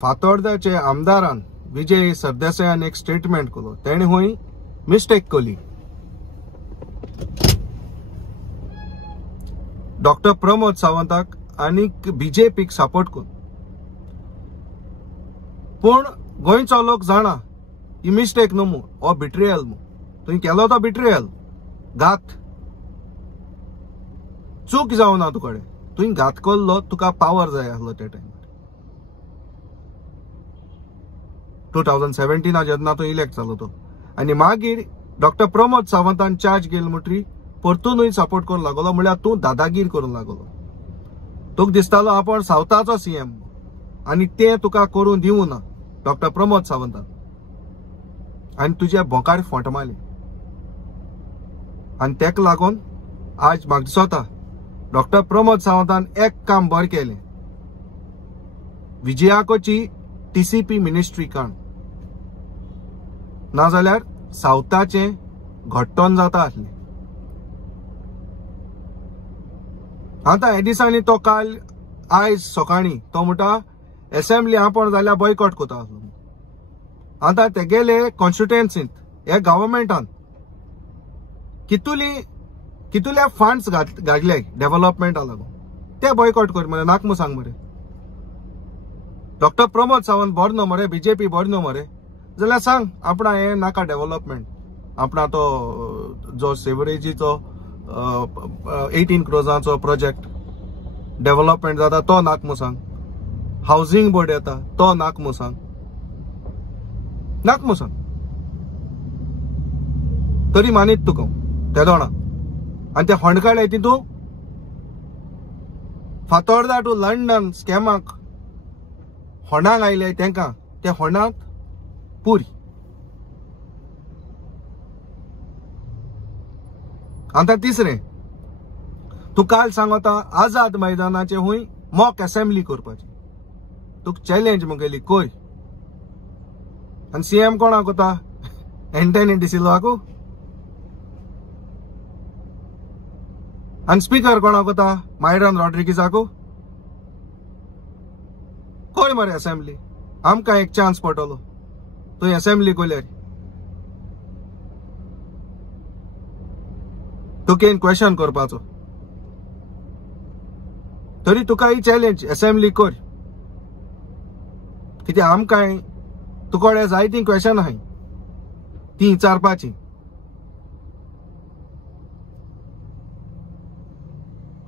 फातोर्डाचे आमदारान विजय सरदेसायान एक स्टेटमेंट केलो. तेणे हुंय मिस्टेक केली. डॉक्टर प्रमोद सावंताक आणि बीजेपीक सपोर्ट करून. पण गोंयचो लोक जाणा ही मिस्टेक न्हू मू, हो बिट्रेयल मू. तुवें केलो तो बिट्रेयल, घात. चूक जावं ना तुकडे. तुवें घात केल्लो, तुका पावर जाय आसलो त्या टायमार. 2017 जेन्ना तो इलेक्ट जालो तो. आनी मागीर डॉक्टर प्रमोद सावंतान चार्ज घेतली म्हणटरी परतूनय सपोर्ट करूंक लागलो. म्हळ्यार तूं दादागीर करूंक लागलो. तुका दिसतालो आपण सावथाचो सीएम आनी ते तुका करूं दिवं ना डॉक्टर प्रमोद सावंतान. आनी तुजे भोंकार फोंट मारले. आनी तेका लागून आज म्हाका दिसता डॉक्टर प्रमोद सावंतान एक काम बरें केलें. विजयाकोची टीसीपी मिनिस्ट्री काण, नाजाल्यार सावथाचें घट्टोन जाता आसलें. आता हे दिसांनी तो काल आयज सकाळी तो म्हणटा असेंब्ली आपण जाल्यार बॉयकॉट करता आसलो. आता ते गेले कॉन्स्टिट्युएन्सींत, हे गव्हर्मेंटान कितुले फंड्स घातले डेव्हलपमेंटा लागून, ते बॉयकॉट कर मरे. नाक मू सांग मरे. डॉक्टर प्रमोद सावंत बरो न्हू मरे, बीजेपी बरो न्हू मरे, जाल्यार सांग आपणा हे नाका डेव्हलपमेंट. आपणा तो जो सेवरेजीचो 18 crores प्रोजेक्ट डेव्हलपमेंट जाता तो नाक मू सांग. हाऊसिंग बोर्ड येता तो नाक मू सांग. नाक मू सांग. तरी मानीत तुका ते दोना. आनी ते होंडकाळे तितू फातोर्डा टू लंडन स्कॅमाक होंडाक आयले तेंका ते होंडाक पुरी. आता तिसरे, तू काल सांगता आझाद मैदानाचे हुंय मॉक असेंब्ली करपाची. तुका चॅलेंज मुगेली कोय. आनी सीएम कोणाक कोता? एंटनी डिसिल्वाकू. आनी स्पीकर कोणाक कोता? मायरन रॉड्रिगीसाकू. कोय मरे असेंब्ली. आमकां एक चान्स पडटलो. तुवें असेंब्ली कोल्यार तुकेन क्वेश्चन करपाचो. तरी तुका ही चॅलेंज असेंब्ली कर. कित्याक आमकां तुकोडे जायतीं क्वेश्चन आहाय ती विचारपाची.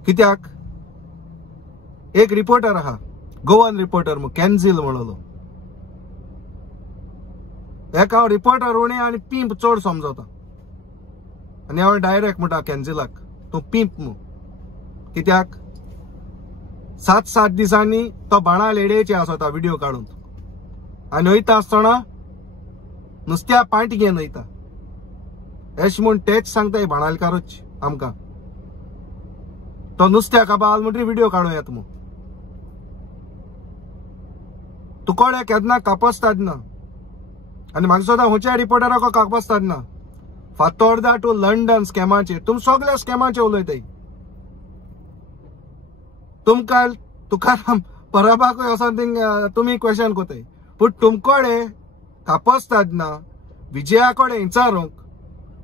कित्याक एक रिपोर्टर आहा, गोवन रिपोर्टर कॅन्झिल म्हणलो. एक हांव रिपोर्टर उणे आनी पिंप चड समजता. आनी हांव डायरेक्ट म्हणटा कॅन्झिलाक तूं पिंप मू. कित्याक 7 दिसांनी तो बाणा लेडयेचे आसता व्हिडिओ काडून. आनी वयता आसतना नुस्त्या पांट घेवन वयता. एश म्हूण तेच सांगता बाणालकारूच आमकां. तो नुस्त्या काबाल म्हणटरी व्हिडिओ काडूं येता मू. तुकोडे केन्ना कापसतात ना. आनी म्हाका सुद्दां हुंच्या रिपोर्टराको कापसतात ना. फातोर्डा टू लंडन स्कॅमाचे तुमी सगळ्या स्कॅमाचे उलयताय. तुमकां तुकाराम परबाकूय समथींग तुमी क्वेश्चन कोताय. पूण तुमकोडे कापसतात ना. विजया कोडे विचारूंक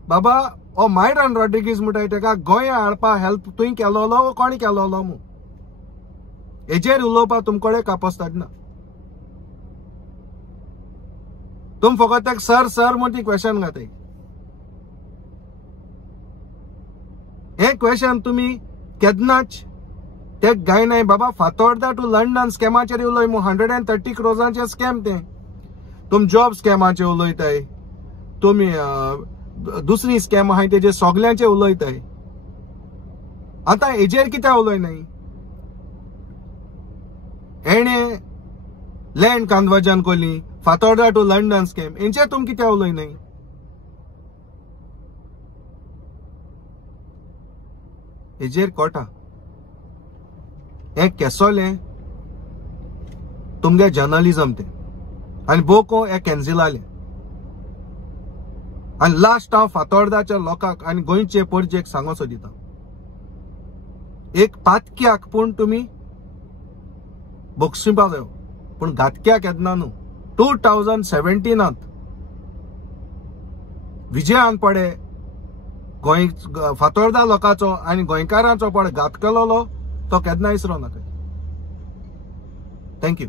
बाबा हो मायरन रॉड्रिगीस म्हणटाय तेका गोंया हाडपा हेल्प तुवें केलोलो कोणी केलोलो मू. हेजेर उलोवपाक तुमकोडे कापसतात ना. तुम फकत एक सर म्हूण ती क्वेश्चन घाताय. हे क्वेश्चन तुमी केन्नाच ते गायनाय. बाबा फातोर्डा टू लंडन स्कॅमाचेर उलय मू. 130 crores स्कॅम ते. तुम जॉब स्कॅमाचे उलयताय. तुमी दुसरी स्कॅम आहाय तेजे सगळ्यांचे उलयताय. आता हेजेर कित्याक उलयनाय? हेणे लँड कन्वर्जन कोली, फातोर्डा टू लंडन स्कॅम, हेंचे तुम कित्याक उलयनाय? हेजेर कोटा हे केसोले तुमगे जर्नलिझम ते आनी बोको हे कॅन्झिलाले. आनी लास्ट हांव फातोर्डाच्या लोकांक आनी गोंयचे परजेक सांगोसो दिता. एक पातक्याक पूण तुमी बोगसिवपा जायो. पूण घातक्या केन्ना न्हू. 2017 विजय आनपडे गोंय फातोर्डा लोकांचो आनी गोंयकारांचो पड घात केलोलो तो केन्ना इसरो नाका. थँक्यू.